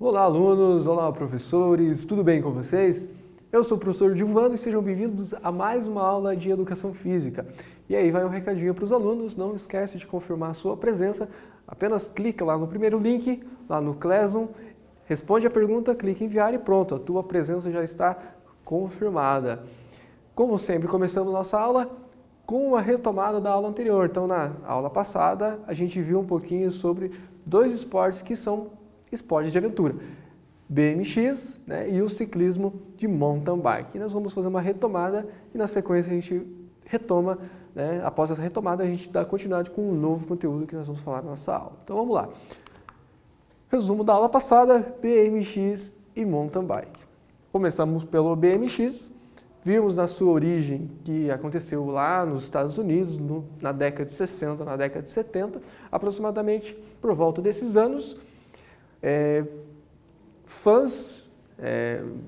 Olá, alunos! Olá, professores! Tudo bem com vocês? Eu sou o professor Gilvando e sejam bem-vindos a mais uma aula de Educação Física. E aí vai um recadinho para os alunos, não esquece de confirmar a sua presença, apenas clica lá no primeiro link, lá no Classroom, responde a pergunta, clique em enviar e pronto, a tua presença já está confirmada. Como sempre, começamos nossa aula com a retomada da aula anterior. Então, na aula passada, a gente viu um pouquinho sobre dois esportes que são esportes de aventura, BMX, né, e o ciclismo de mountain bike. E nós vamos fazer uma retomada e na sequência a gente retoma, né, após essa retomada a gente dá continuidade com um novo conteúdo que nós vamos falar na nossa aula. Então vamos lá. Resumo da aula passada, BMX e mountain bike. Começamos pelo BMX, vimos na sua origem que aconteceu lá nos Estados Unidos, na década de 60, na década de 70, aproximadamente por volta desses anos.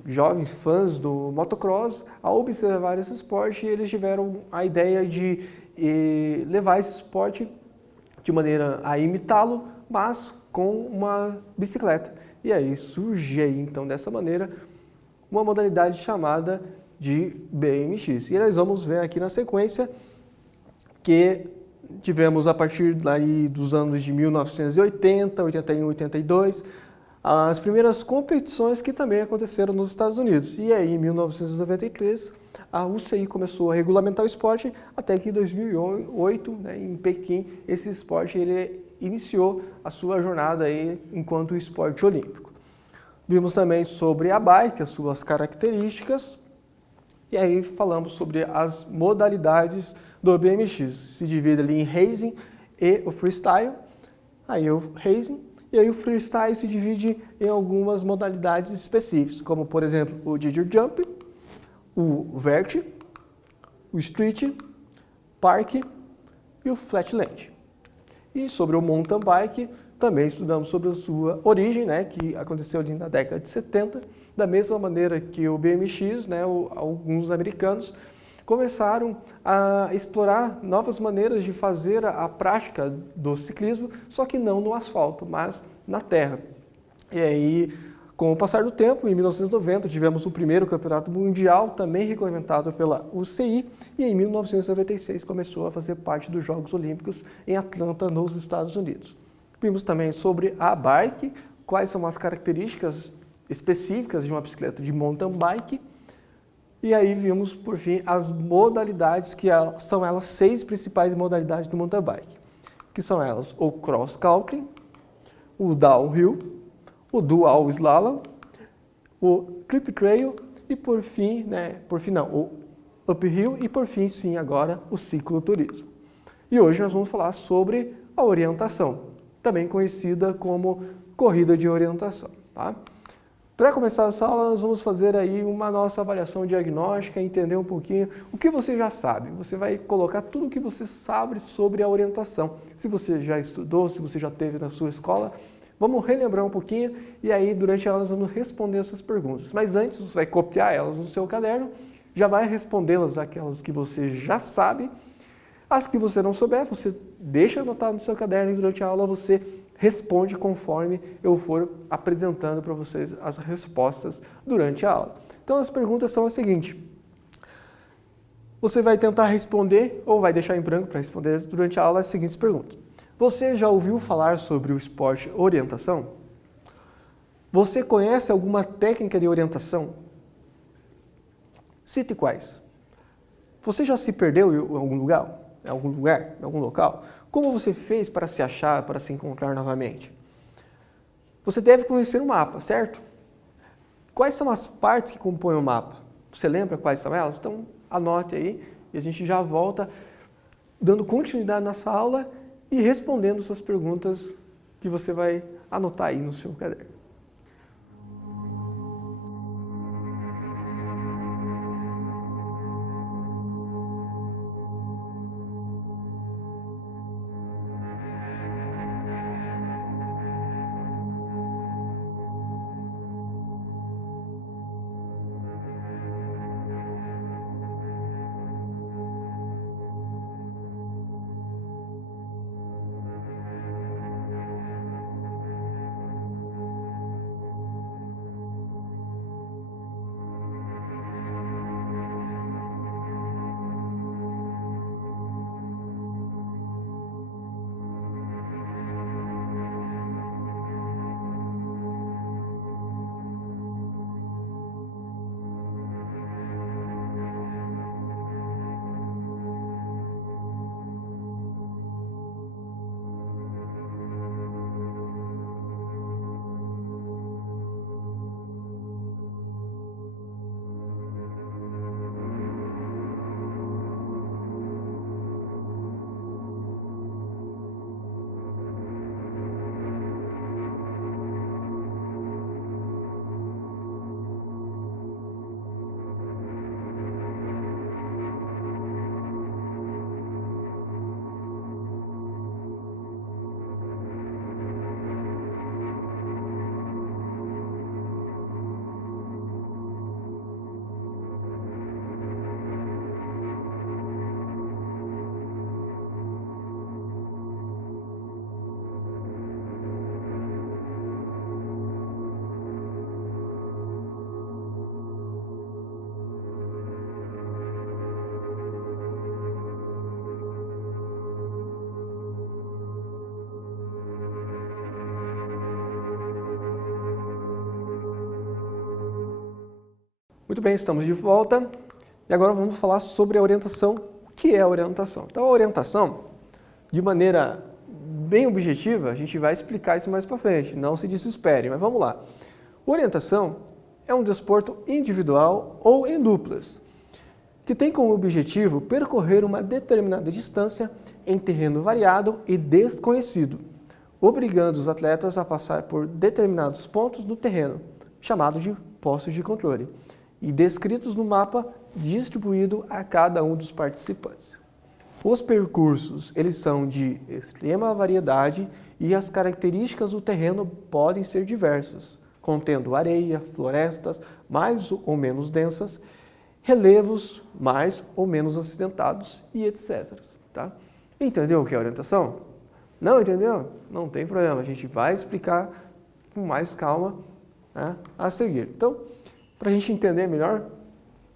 Jovens fãs do motocross, ao observar esse esporte, eles tiveram a ideia de levar esse esporte de maneira a imitá-lo, mas com uma bicicleta. E aí surge aí, então, dessa maneira, uma modalidade chamada de BMX. E nós vamos ver aqui na sequência que tivemos a partir daí dos anos de 1980, 81, 82, as primeiras competições que também aconteceram nos Estados Unidos. E aí, em 1993, a UCI começou a regulamentar o esporte, até que em 2008, né, em Pequim, esse esporte ele iniciou a sua jornada aí enquanto esporte olímpico. Vimos também sobre a bike, as suas características, e aí falamos sobre as modalidades do BMX. Se divide ali em racing e o freestyle. Aí o racing e aí o freestyle se divide em algumas modalidades específicas, como por exemplo o Gigi Jump, o Vert, o Street, Park e o Flatland. E sobre o mountain bike, também estudamos sobre a sua origem, né, que aconteceu ali na década de 70, da mesma maneira que o BMX, né, alguns americanos começaram a explorar novas maneiras de fazer a prática do ciclismo, só que não no asfalto, mas na terra. E aí, com o passar do tempo, em 1990, tivemos o primeiro campeonato mundial, também regulamentado pela UCI, e em 1996 começou a fazer parte dos Jogos Olímpicos em Atlanta, nos Estados Unidos. Vimos também sobre a bike, quais são as características específicas de uma bicicleta de mountain bike. E aí vimos, por fim, as modalidades, que são elas 6 principais modalidades do mountain bike, que são elas o cross country, o downhill, o dual slalom, o clip trail e por fim, o uphill e por fim, sim, agora o cicloturismo. E hoje nós vamos falar sobre a orientação, também conhecida como corrida de orientação, tá? Para começar essa aula, nós vamos fazer aí uma nossa avaliação diagnóstica, entender um pouquinho o que você já sabe. Você vai colocar tudo o que você sabe sobre a orientação. Se você já estudou, se você já teve na sua escola, vamos relembrar um pouquinho e aí durante a aula nós vamos responder essas perguntas. Mas antes, você vai copiar elas no seu caderno, já vai respondê-las aquelas que você já sabe. As que você não souber, você deixa anotado no seu caderno e durante a aula você responde conforme eu for apresentando para vocês as respostas durante a aula. Então as perguntas são as seguintes. Você vai tentar responder ou vai deixar em branco para responder durante a aula as seguintes perguntas. Você já ouviu falar sobre o esporte orientação? Você conhece alguma técnica de orientação? Cite quais. Você já se perdeu em algum lugar? Em algum local? Como você fez para se achar, para se encontrar novamente? Você deve conhecer o mapa, certo? Quais são as partes que compõem o mapa? Você lembra quais são elas? Então, anote aí e a gente já volta dando continuidade nessa aula e respondendo essas perguntas que você vai anotar aí no seu caderno. Muito bem, estamos de volta e agora vamos falar sobre a orientação. O que é a orientação? Então, a orientação, de maneira bem objetiva, a gente vai explicar isso mais para frente, não se desespere, mas vamos lá. Orientação é um desporto individual ou em duplas, que tem como objetivo percorrer uma determinada distância em terreno variado e desconhecido, obrigando os atletas a passar por determinados pontos do terreno, chamados de postos de controle, e descritos no mapa distribuído a cada um dos participantes. Os percursos, eles são de extrema variedade e as características do terreno podem ser diversas, contendo areia, florestas mais ou menos densas, relevos mais ou menos acidentados e etc. Tá? Entendeu o que é orientação? Não entendeu? Não tem problema, a gente vai explicar com mais calma, né, a seguir. Então, para a gente entender melhor,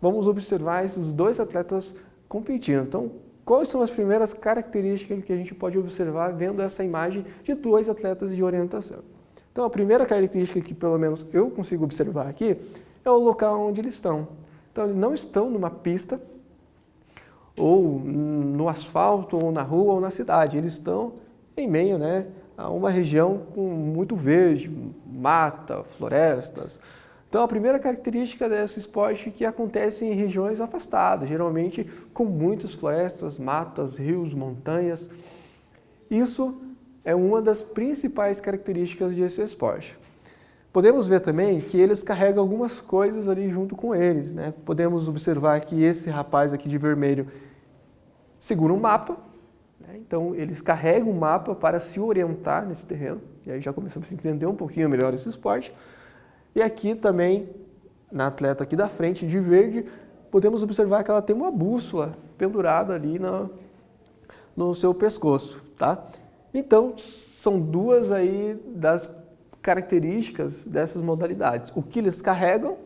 vamos observar esses dois atletas competindo. Então, quais são as primeiras características que a gente pode observar vendo essa imagem de dois atletas de orientação? Então, a primeira característica que pelo menos eu consigo observar aqui é o local onde eles estão. Então, eles não estão numa pista, ou no asfalto, ou na rua, ou na cidade. Eles estão em meio, né, a uma região com muito verde, mata, florestas. Então, a primeira característica desse esporte é que acontece em regiões afastadas, geralmente com muitas florestas, matas, rios, montanhas. Isso é uma das principais características desse esporte. Podemos ver também que eles carregam algumas coisas ali junto com eles, né? Podemos observar que esse rapaz aqui de vermelho segura um mapa, né? Então eles carregam um mapa para se orientar nesse terreno, e aí já começamos a entender um pouquinho melhor esse esporte. E aqui também, na atleta aqui da frente, de verde, podemos observar que ela tem uma bússola pendurada ali no seu pescoço, tá? Então, são duas aí das características dessas modalidades. O que eles carregam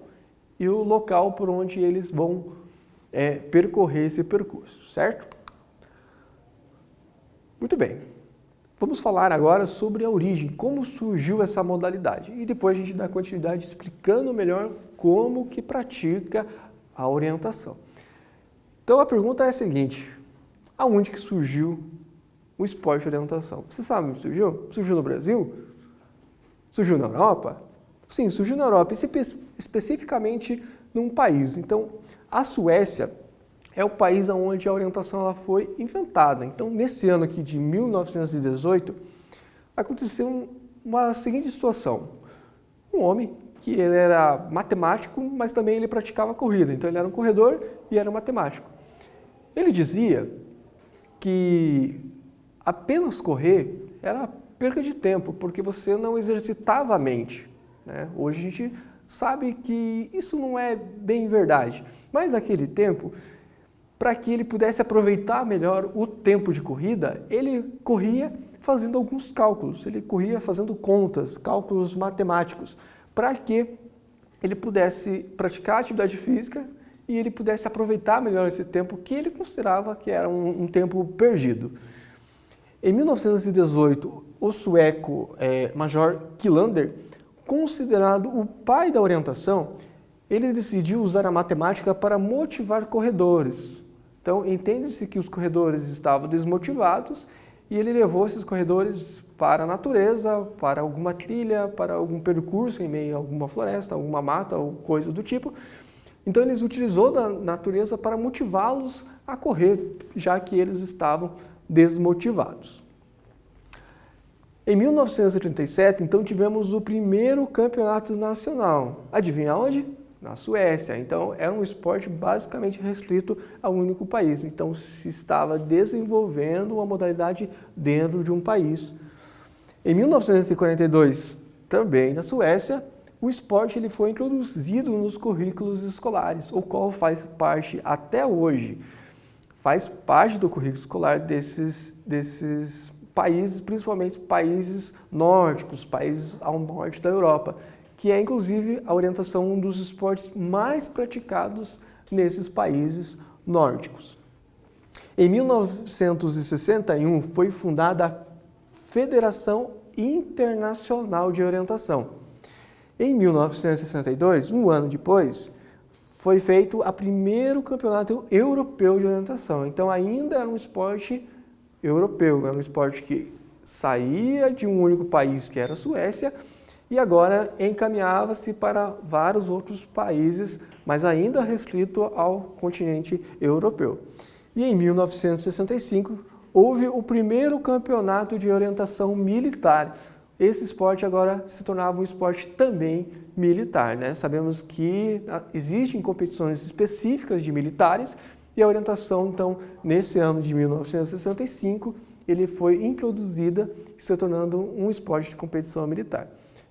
e o local por onde eles vão percorrer esse percurso, certo? Muito bem. Vamos falar agora sobre a origem, como surgiu essa modalidade. E depois a gente dá continuidade explicando melhor como que pratica a orientação. Então a pergunta é a seguinte: aonde que surgiu o esporte de orientação? Você sabe onde surgiu? Surgiu no Brasil? Surgiu na Europa? Sim, surgiu na Europa, especificamente num país. Então, a Suécia é o país onde a orientação ela foi inventada. Então, nesse ano aqui de 1918, aconteceu uma seguinte situação. Um homem que ele era matemático, mas também ele praticava corrida. Então, ele era um corredor e era um matemático. Ele dizia que apenas correr era perca de tempo, porque você não exercitava a mente, né? Hoje a gente sabe que isso não é bem verdade, mas naquele tempo, para que ele pudesse aproveitar melhor o tempo de corrida, ele corria fazendo alguns cálculos, ele corria fazendo contas, cálculos matemáticos, para que ele pudesse praticar atividade física e ele pudesse aproveitar melhor esse tempo que ele considerava que era um tempo perdido. Em 1918, o sueco Major Kilander, considerado o pai da orientação, ele decidiu usar a matemática para motivar corredores. Então, entende-se que os corredores estavam desmotivados e ele levou esses corredores para a natureza, para alguma trilha, para algum percurso em meio a alguma floresta, alguma mata ou coisa do tipo. Então, ele utilizou da natureza para motivá-los a correr, já que eles estavam desmotivados. Em 1937, então, tivemos o primeiro campeonato nacional. Adivinha onde? Na Suécia. Então, era um esporte basicamente restrito a um único país. Então, se estava desenvolvendo uma modalidade dentro de um país. Em 1942, também na Suécia, o esporte ele foi introduzido nos currículos escolares, o qual faz parte até hoje. Faz parte do currículo escolar desses países, principalmente países nórdicos, países ao norte da Europa, que é inclusive a orientação um dos esportes mais praticados nesses países nórdicos. Em 1961 foi fundada a Federação Internacional de Orientação. Em 1962, um ano depois, foi feito o primeiro campeonato europeu de orientação. Então ainda era um esporte europeu, era um esporte que saía de um único país, que era a Suécia, e agora encaminhava-se para vários outros países, mas ainda restrito ao continente europeu. E em 1965 houve o primeiro campeonato de orientação militar. Esse esporte agora se tornava um esporte também militar, né? Sabemos que existem competições específicas de militares e a orientação, então, nesse ano de 1965, ele foi introduzida, se tornando um esporte de competição militar.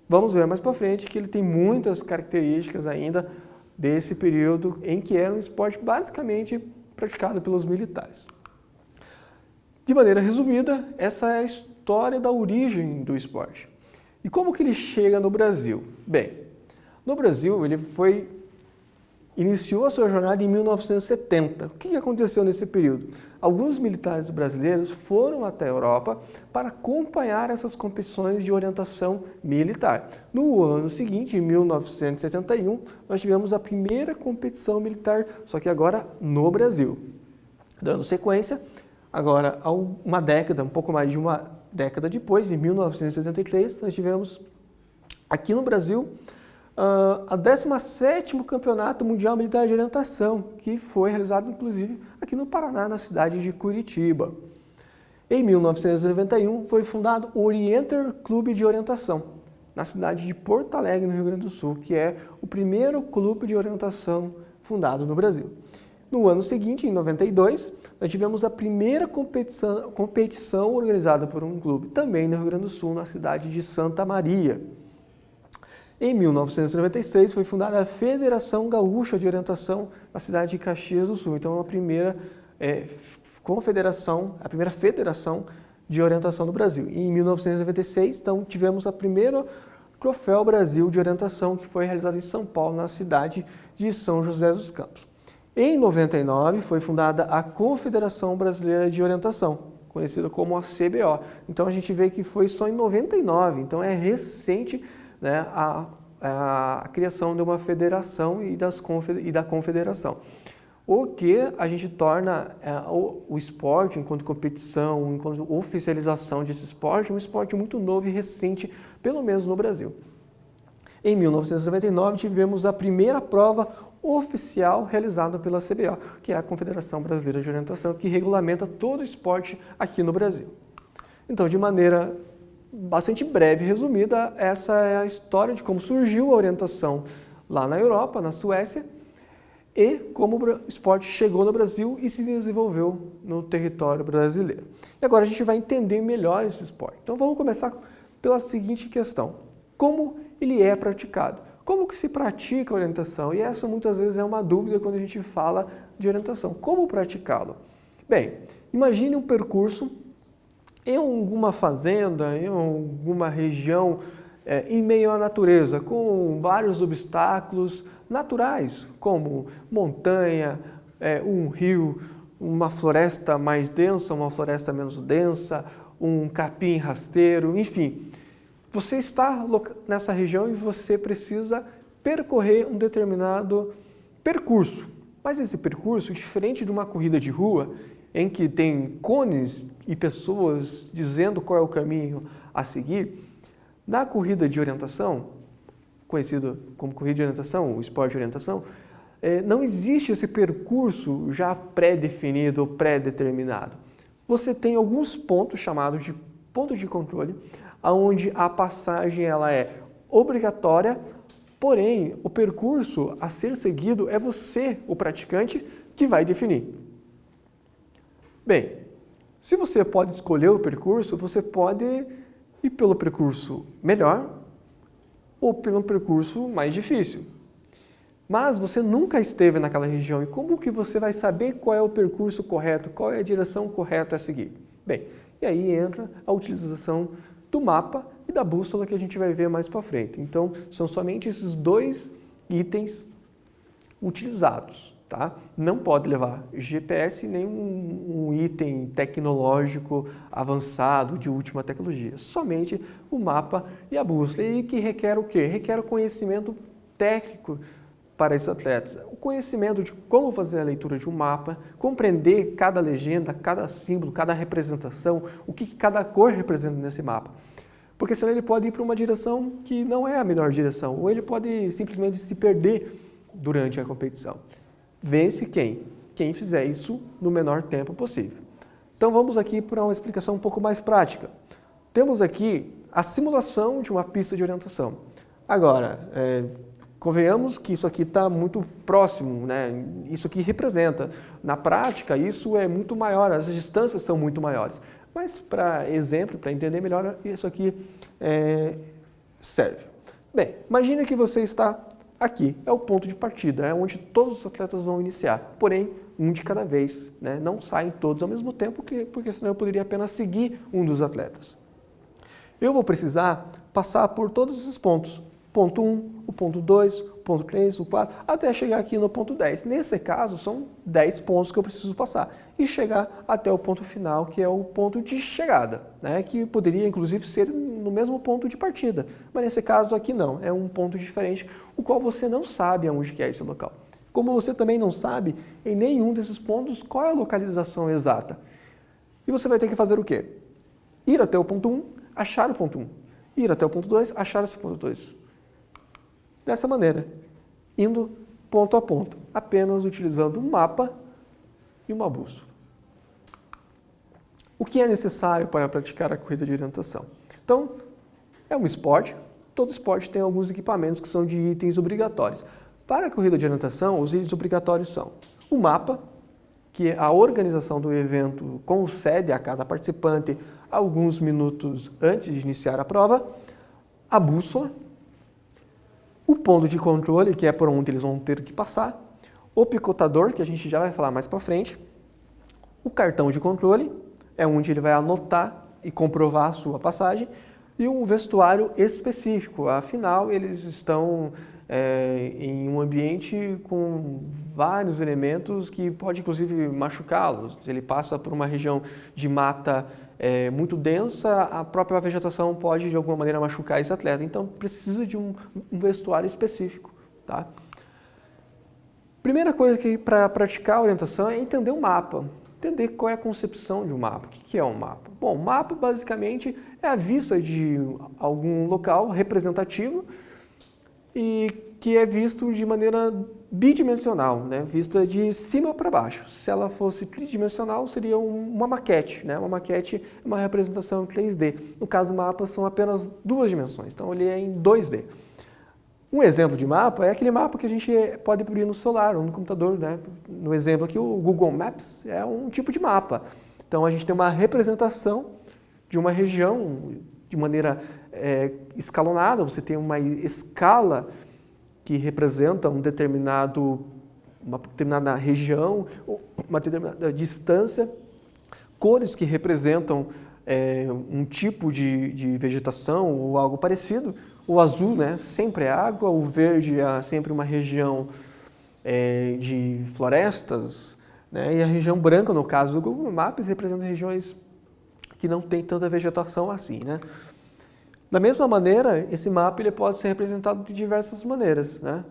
Vamos ver mais para frente que ele tem muitas características ainda desse período em que era um esporte basicamente praticado pelos militares. De maneira resumida, essa é a história da origem do esporte. E como que ele chega no Brasil? Bem, no Brasil ele iniciou a sua jornada em 1970. O que aconteceu nesse período? Alguns militares brasileiros foram até a Europa para acompanhar essas competições de orientação militar. No ano seguinte, em 1971, nós tivemos a primeira competição militar, só que agora no Brasil. Dando sequência, agora, há uma década, um pouco mais de uma década depois, em 1973, nós tivemos aqui no Brasil a 17º Campeonato Mundial Militar de Orientação, que foi realizado inclusive aqui no Paraná, na cidade de Curitiba. Em 1991 foi fundado o Orienter Clube de Orientação, na cidade de Porto Alegre, no Rio Grande do Sul, que é o primeiro clube de orientação fundado no Brasil. No ano seguinte, em 92, nós tivemos a primeira competição organizada por um clube, também no Rio Grande do Sul, na cidade de Santa Maria. Em 1996 foi fundada a Federação Gaúcha de Orientação na cidade de Caxias do Sul. Então, a primeira confederação, a primeira federação de orientação do Brasil. E em 1996, então, tivemos a primeira Troféu Brasil de Orientação, que foi realizada em São Paulo, na cidade de São José dos Campos. Em 99 foi fundada a Confederação Brasileira de Orientação, conhecida como a CBO. Então, a gente vê que foi só em 99, então é recente, né, a criação de uma federação e da confederação. O que a gente torna o esporte, enquanto competição, enquanto oficialização desse esporte, um esporte muito novo e recente, pelo menos no Brasil. Em 1999 tivemos a primeira prova oficial realizada pela CBO, que é a Confederação Brasileira de Orientação, que regulamenta todo o esporte aqui no Brasil. Então, de maneira bastante breve e resumida, essa é a história de como surgiu a orientação lá na Europa, na Suécia, e como o esporte chegou no Brasil e se desenvolveu no território brasileiro. E agora a gente vai entender melhor esse esporte. Então vamos começar pela seguinte questão: como ele é praticado? Como que se pratica a orientação? E essa muitas vezes é uma dúvida quando a gente fala de orientação. Como praticá-lo? Bem, imagine um percurso em alguma fazenda, em alguma região em meio à natureza, com vários obstáculos naturais, como montanha, um rio, uma floresta mais densa, uma floresta menos densa, um capim rasteiro, enfim. Você está nessa região e você precisa percorrer um determinado percurso. Mas esse percurso, diferente de uma corrida de rua, em que tem cones e pessoas dizendo qual é o caminho a seguir, na corrida de orientação, conhecido como corrida de orientação, o esporte de orientação, não existe esse percurso já pré-definido ou pré-determinado. Você tem alguns pontos chamados de pontos de controle, onde a passagem ela é obrigatória, porém o percurso a ser seguido é você, o praticante, que vai definir. Bem, se você pode escolher o percurso, você pode ir pelo percurso melhor ou pelo percurso mais difícil. Mas você nunca esteve naquela região e como que você vai saber qual é o percurso correto, qual é a direção correta a seguir? Bem, e aí entra a utilização do mapa e da bússola que a gente vai ver mais para frente. Então, são somente esses dois itens utilizados. Tá? Não pode levar GPS nem um item tecnológico avançado de última tecnologia. Somente o mapa e a bússola. E que requer o quê? Requer o conhecimento técnico para esses atletas? O conhecimento de como fazer a leitura de um mapa, compreender cada legenda, cada símbolo, cada representação, o que cada cor representa nesse mapa. Porque senão ele pode ir para uma direção que não é a melhor direção, ou ele pode simplesmente se perder durante a competição. Vence quem? Quem fizer isso no menor tempo possível. Então vamos aqui para uma explicação um pouco mais prática. Temos aqui a simulação de uma pista de orientação. Agora, convenhamos que isso aqui está muito próximo, né? Isso aqui representa. Na prática, isso é muito maior, as distâncias são muito maiores. Mas, para exemplo, para entender melhor, isso aqui serve. Bem, imagine que você está aqui, é o ponto de partida, é onde todos os atletas vão iniciar, porém, um de cada vez, né? Não saem todos ao mesmo tempo, porque senão eu poderia apenas seguir um dos atletas. Eu vou precisar passar por todos esses pontos. Ponto 1, o ponto 2, o ponto 3, o 4, até chegar aqui no ponto 10. Nesse caso, são 10 pontos que eu preciso passar. E chegar até o ponto final, que é o ponto de chegada, né? Que poderia, inclusive, ser no mesmo ponto de partida. Mas nesse caso aqui não, é um ponto diferente, o qual você não sabe aonde que é esse local. Como você também não sabe, em nenhum desses pontos, qual é a localização exata. E você vai ter que fazer o quê? Ir até o ponto 1, achar o ponto 1. Ir até o ponto 2, achar esse ponto 2. Dessa maneira, indo ponto a ponto, apenas utilizando um mapa e uma bússola. O que é necessário para praticar a corrida de orientação? Então, é um esporte, todo esporte tem alguns equipamentos que são de itens obrigatórios. Para a corrida de orientação, os itens obrigatórios são o mapa, que a organização do evento concede a cada participante alguns minutos antes de iniciar a prova, a bússola, o ponto de controle, que é por onde eles vão ter que passar, o picotador, que a gente já vai falar mais para frente, o cartão de controle, é onde ele vai anotar e comprovar a sua passagem, e um vestuário específico, afinal eles estão em um ambiente com vários elementos que pode inclusive machucá-los. Se ele passa por uma região de mata muito densa, a própria vegetação pode de alguma maneira machucar esse atleta. Então precisa de um vestuário específico. Tá? Primeira coisa que para praticar a orientação é entender o mapa. Entender qual é a concepção de um mapa. O que é um mapa? Bom, o mapa basicamente é a vista de algum local representativo e que é visto de maneira bidimensional, né? Vista de cima para baixo. Se ela fosse tridimensional, seria uma maquete, né? Uma maquete é uma representação em 3D. No caso, mapas são apenas 2 dimensões, então ele é em 2D. Um exemplo de mapa é aquele mapa que a gente pode imprimir no celular ou no computador, né? No exemplo aqui, o Google Maps é um tipo de mapa. Então, a gente tem uma representação de uma região de maneira escalonada, você tem uma escala que representa uma determinada região, uma determinada distância, cores que representam um tipo de vegetação ou algo parecido. O azul, né, sempre é água, o verde é sempre uma região de florestas, né, e a região branca, no caso do Google Maps, representa regiões que não tem tanta vegetação assim, né? Da mesma maneira, esse mapa ele pode ser representado de diversas maneiras, né?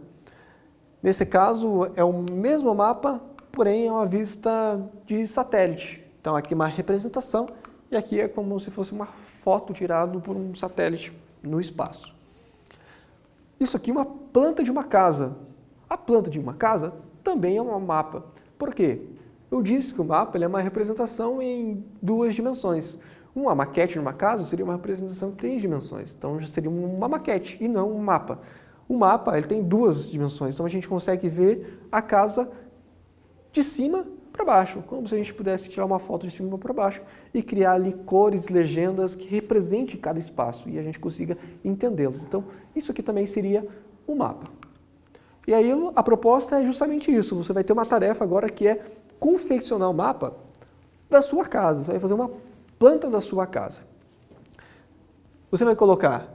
Nesse caso, é o mesmo mapa, porém é uma vista de satélite. Então, aqui é uma representação e aqui é como se fosse uma foto tirada por um satélite no espaço. Isso aqui é uma planta de uma casa. A planta de uma casa também é um mapa. Por quê? Eu disse que o mapa ele é uma representação em 2 dimensões. Uma maquete de uma casa seria uma representação em 3 dimensões. Então, já seria uma maquete e não um mapa. O mapa ele tem 2 dimensões, então a gente consegue ver a casa de cima para baixo, como se a gente pudesse tirar uma foto de cima para baixo e criar ali cores, legendas que representem cada espaço e a gente consiga entendê-lo. Então, isso aqui também seria um mapa. E aí, a proposta é justamente isso. Você vai ter uma tarefa agora que é confeccionar o mapa da sua casa. Você vai fazer uma planta da sua casa. Você vai colocar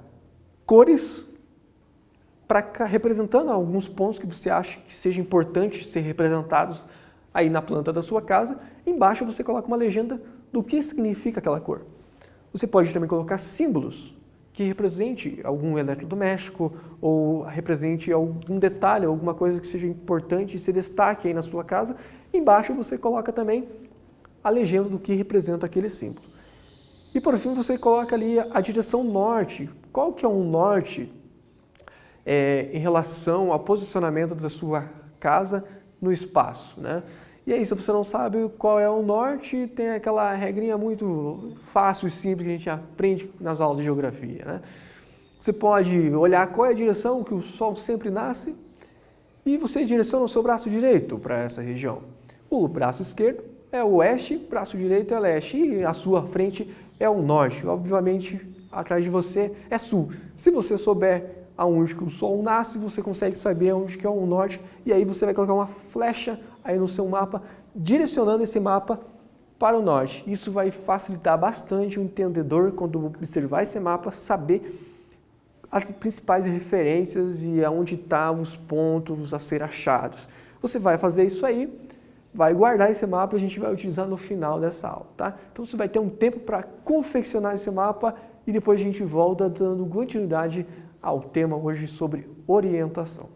cores representando alguns pontos que você acha que seja importante ser representados aí na planta da sua casa. Embaixo você coloca uma legenda do que significa aquela cor. Você pode também colocar símbolos que represente algum eletrodoméstico ou represente algum detalhe, alguma coisa que seja importante e se destaque aí na sua casa. Embaixo você coloca também a legenda do que representa aquele símbolo. E por fim você coloca ali a direção norte. Qual que é o norte em relação ao posicionamento da sua casa no espaço, né? E aí, se você não sabe qual é o norte, tem aquela regrinha muito fácil e simples que a gente aprende nas aulas de geografia, né? Você pode olhar qual é a direção que o Sol sempre nasce e você direciona o seu braço direito para essa região. O braço esquerdo é o oeste, braço direito é leste e a sua frente é o norte. Obviamente, atrás de você é sul. Se você souber aonde que o Sol nasce, você consegue saber onde que é o norte e aí você vai colocar uma flecha aí no seu mapa, direcionando esse mapa para o norte. Isso vai facilitar bastante o entendedor, quando observar esse mapa, saber as principais referências e aonde estão os pontos a ser achados. Você vai fazer isso aí, vai guardar esse mapa e a gente vai utilizar no final dessa aula, tá? Então você vai ter um tempo para confeccionar esse mapa e depois a gente volta dando continuidade ao tema hoje sobre orientação.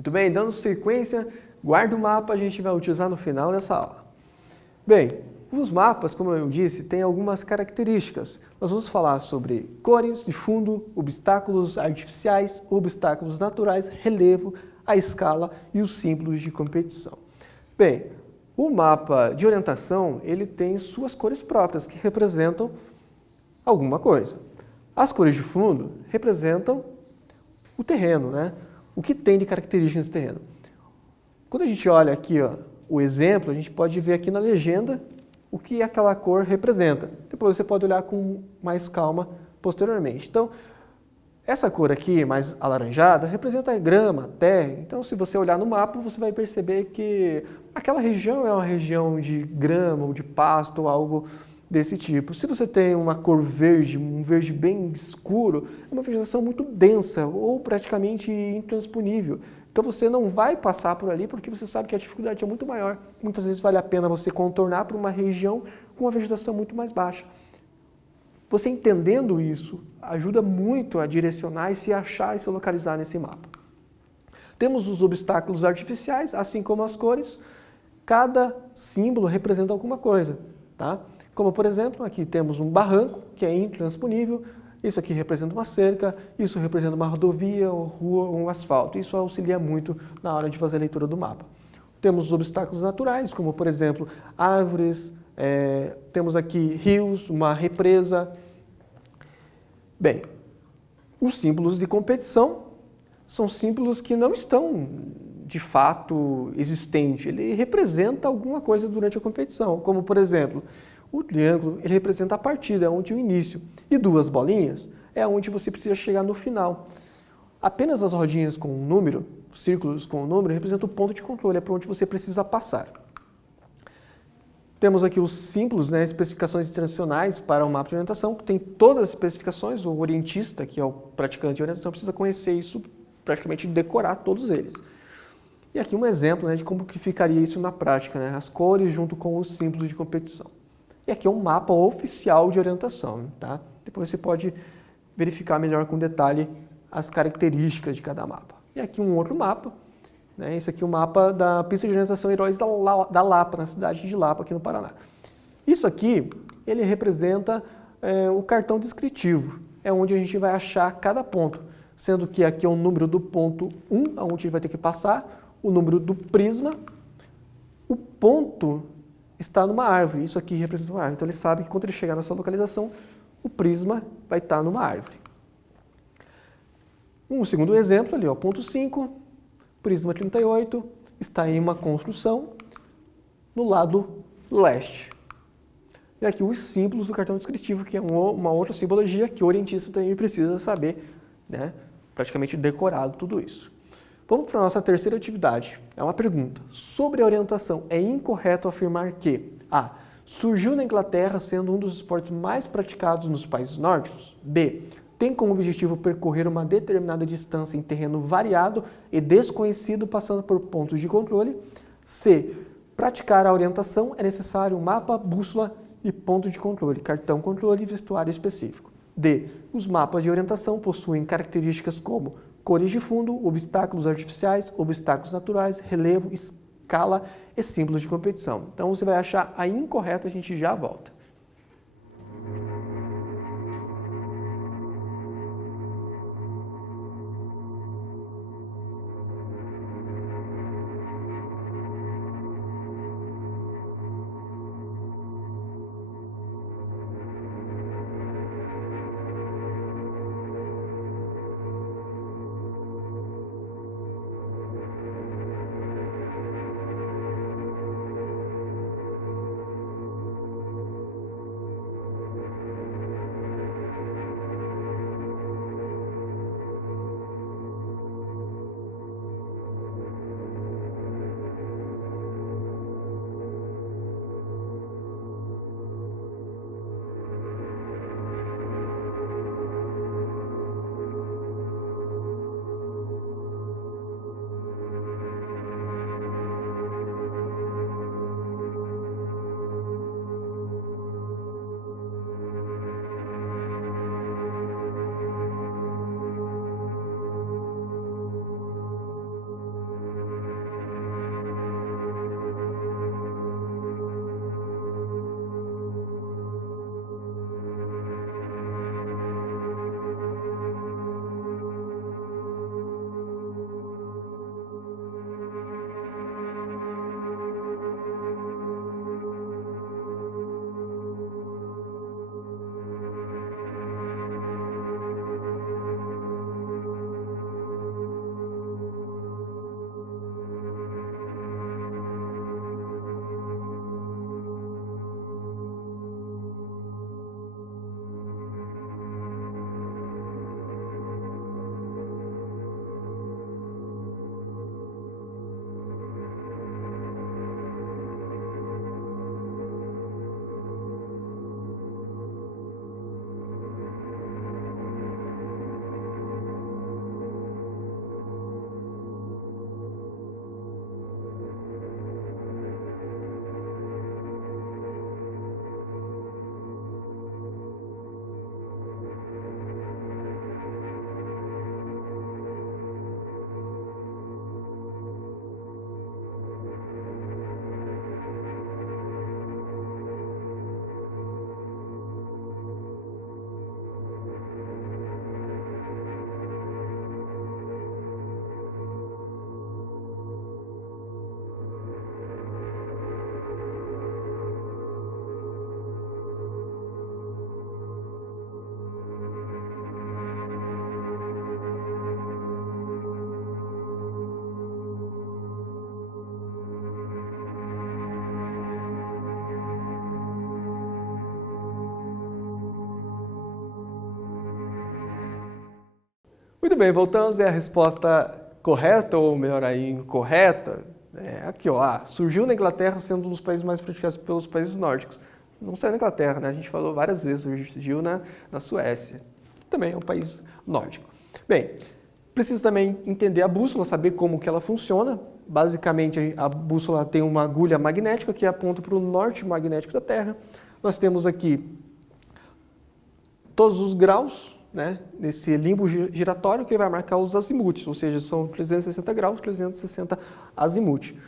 Muito bem, dando sequência, guarda o mapa, a gente vai utilizar no final dessa aula. Bem, os mapas, como eu disse, têm algumas características. Nós vamos falar sobre cores de fundo, obstáculos artificiais, obstáculos naturais, relevo, a escala e os símbolos de competição. Bem, o mapa de orientação, ele tem suas cores próprias, que representam alguma coisa. As cores de fundo representam o terreno, né? O que tem de característica nesse terreno. Quando a gente olha aqui, ó, o exemplo, a gente pode ver aqui na legenda o que aquela cor representa. Depois você pode olhar com mais calma posteriormente. Então, essa cor aqui, mais alaranjada, representa a grama, terra. Então, se você olhar no mapa, você vai perceber que aquela região é uma região de grama ou de pasto ou algo desse tipo. Se você tem uma cor verde, um verde bem escuro, é uma vegetação muito densa ou praticamente intransponível. Então você não vai passar por ali porque você sabe que a dificuldade é muito maior. Muitas vezes vale a pena você contornar por uma região com uma vegetação muito mais baixa. Você entendendo isso ajuda muito a direcionar e se achar e se localizar nesse mapa. Temos os obstáculos artificiais, assim como as cores. Cada símbolo representa alguma coisa, tá? Como, por exemplo, aqui temos um barranco, que é intransponível. Isso aqui representa uma cerca, isso representa uma rodovia, uma rua, um asfalto. Isso auxilia muito na hora de fazer a leitura do mapa. Temos os obstáculos naturais, como, por exemplo, árvores, temos aqui rios, uma represa. Bem, os símbolos de competição são símbolos que não estão, de fato, existentes. Ele representa alguma coisa durante a competição, como, por exemplo, o triângulo ele representa a partida, é onde o início. E duas bolinhas é onde você precisa chegar no final. Apenas as rodinhas com um número, círculos com um número, representam o ponto de controle, é para onde você precisa passar. Temos aqui os símbolos, né, especificações tradicionais para o mapa de orientação, que tem todas as especificações, o orientista, que é o praticante de orientação, precisa conhecer isso, praticamente decorar todos eles. E aqui um exemplo, né, de como que ficaria isso na prática, né, as cores junto com os símbolos de competição. E aqui é um mapa oficial de orientação, tá? Depois você pode verificar melhor com detalhe as características de cada mapa. E aqui um outro mapa, né? Esse aqui é o mapa da pista de orientação Heróis da Lapa, na cidade de Lapa, aqui no Paraná. Isso aqui, ele representa o cartão descritivo, é onde a gente vai achar cada ponto, sendo que aqui é o número do ponto 1, onde a gente vai ter que passar, o número do prisma, o ponto está numa árvore, isso aqui representa uma árvore. Então ele sabe que quando ele chegar nessa localização, o prisma vai estar numa árvore. Um segundo exemplo ali, ó, ponto 5, prisma 38, está em uma construção no lado leste. E aqui os símbolos do cartão descritivo, que é uma outra simbologia que o orientista também precisa saber, né? Praticamente decorado tudo isso. Vamos para a nossa terceira atividade. É uma pergunta. Sobre a orientação, é incorreto afirmar que A. Surgiu na Inglaterra sendo um dos esportes mais praticados nos países nórdicos? B. Tem como objetivo percorrer uma determinada distância em terreno variado e desconhecido, passando por pontos de controle? C. Praticar a orientação é necessário um mapa, bússola e ponto de controle, cartão controle e vestuário específico. D. Os mapas de orientação possuem características como cores de fundo, obstáculos artificiais, obstáculos naturais, relevo, escala e símbolos de competição. Então você vai achar a incorreta, a gente já volta. Muito bem, voltamos à resposta correta, ou melhor aí, incorreta. Aqui, ó, surgiu na Inglaterra sendo um dos países mais praticados pelos países nórdicos. Não saiu na Inglaterra, né? A gente falou várias vezes, surgiu na Suécia, que também é um país nórdico. Bem, precisa também entender a bússola, saber como que ela funciona. Basicamente, a bússola tem uma agulha magnética que aponta para o norte magnético da Terra. Nós temos aqui todos os graus, né, nesse limbo giratório que vai marcar os azimutes, ou seja, são 360 graus, 360 azimute.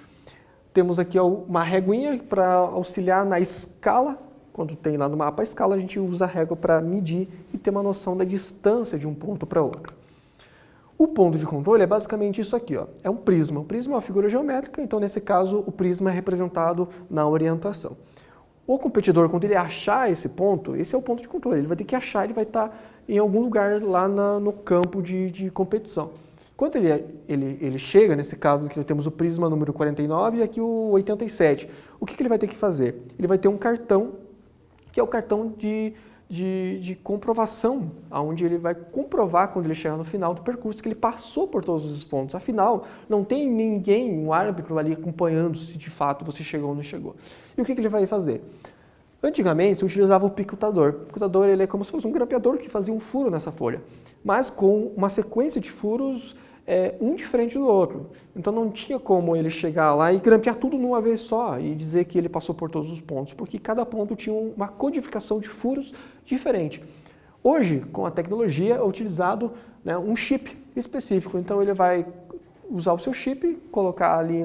Temos aqui uma reguinha para auxiliar na escala. Quando tem lá no mapa a escala, a gente usa a régua para medir e ter uma noção da distância de um ponto para outro. O ponto de controle é basicamente isso aqui, ó. É um prisma. O prisma é uma figura geométrica, então nesse caso o prisma é representado na orientação. O competidor, quando ele achar esse ponto, esse é o ponto de controle, ele vai ter que achar, ele vai estar em algum lugar lá no campo de competição. Quando ele chega, nesse caso aqui nós temos o prisma número 49 e aqui o 87, o que ele vai ter que fazer? Ele vai ter um cartão, que é o cartão de comprovação, onde ele vai comprovar quando ele chegar no final do percurso que ele passou por todos os pontos. Afinal, não tem ninguém, um árbitro ali acompanhando se de fato você chegou ou não chegou. E o que ele vai fazer? Antigamente se utilizava o picotador. O picotador ele é como se fosse um grampeador que fazia um furo nessa folha, mas com uma sequência de furos um diferente do outro. Então não tinha como ele chegar lá e grampear tudo numa vez só e dizer que ele passou por todos os pontos, porque cada ponto tinha uma codificação de furos diferente. Hoje, com a tecnologia, é utilizado, né, um chip específico. Então ele vai usar o seu chip, colocar ali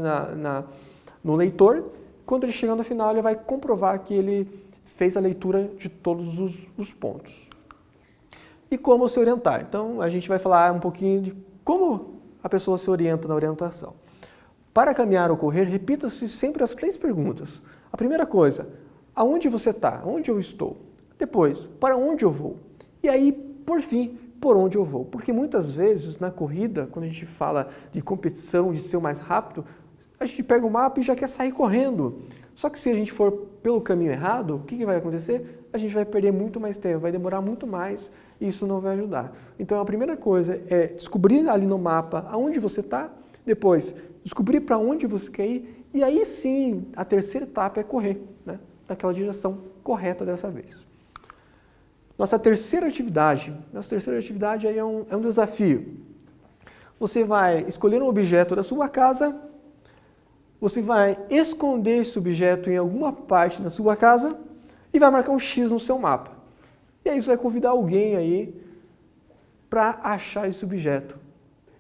no leitor. Quando ele chegar no final, ele vai comprovar que ele fez a leitura de todos os pontos. E como se orientar? Então a gente vai falar um pouquinho de como a pessoa se orienta na orientação. Para caminhar ou correr, repita-se sempre as 3 perguntas. A primeira coisa, aonde você está? Onde eu estou? Depois, para onde eu vou? E aí, por fim, por onde eu vou? Porque muitas vezes na corrida, quando a gente fala de competição, de ser o mais rápido, a gente pega o mapa e já quer sair correndo. Só que se a gente for pelo caminho errado, o que vai acontecer? A gente vai perder muito mais tempo, vai demorar muito mais e isso não vai ajudar. Então a primeira coisa é descobrir ali no mapa aonde você está, depois descobrir para onde você quer ir e aí sim a terceira etapa é correr, né, naquela direção correta dessa vez. Nossa terceira atividade aí é um desafio. Você vai escolher um objeto da sua casa, você vai esconder esse objeto em alguma parte da sua casa e vai marcar um X no seu mapa. E aí você vai convidar alguém aí para achar esse objeto.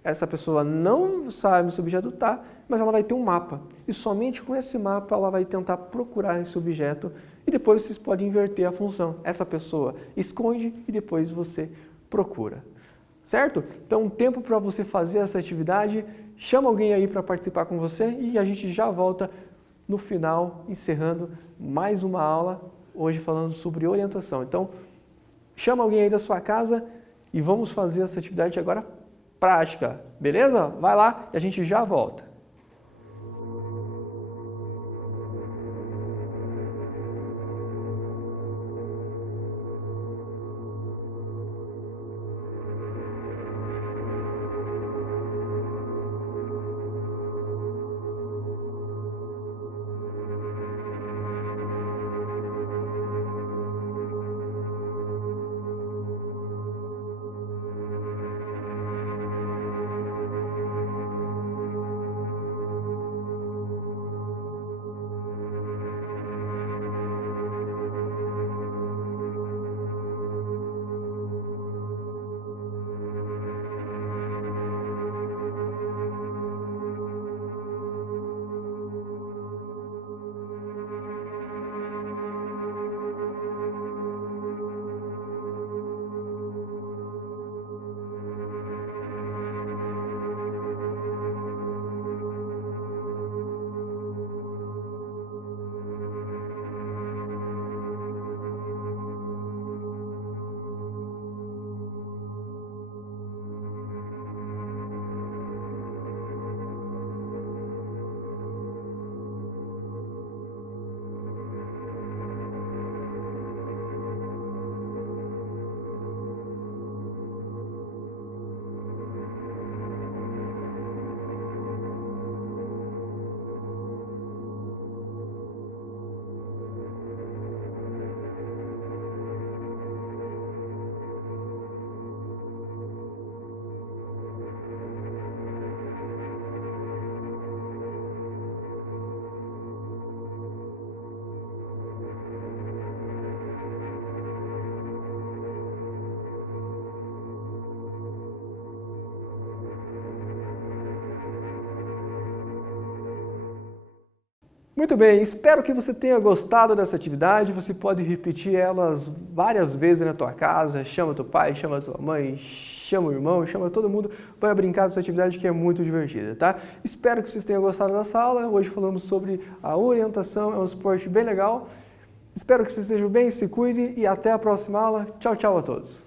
Essa pessoa não sabe onde esse objeto está, mas ela vai ter um mapa. E somente com esse mapa ela vai tentar procurar esse objeto e depois vocês podem inverter a função. Essa pessoa esconde e depois você procura. Certo? Então, um tempo para você fazer essa atividade. Chama alguém aí para participar com você e a gente já volta no final, encerrando mais uma aula, hoje falando sobre orientação. Então, chama alguém aí da sua casa e vamos fazer essa atividade agora prática, beleza? Vai lá e a gente já volta. Muito bem, espero que você tenha gostado dessa atividade. Você pode repetir elas várias vezes na tua casa. Chama teu pai, chama tua mãe, chama o irmão, chama todo mundo para brincar dessa atividade que é muito divertida, tá? Espero que vocês tenham gostado dessa aula. Hoje falamos sobre a orientação, é um esporte bem legal. Espero que vocês estejam bem, se cuidem e até a próxima aula. Tchau, tchau a todos.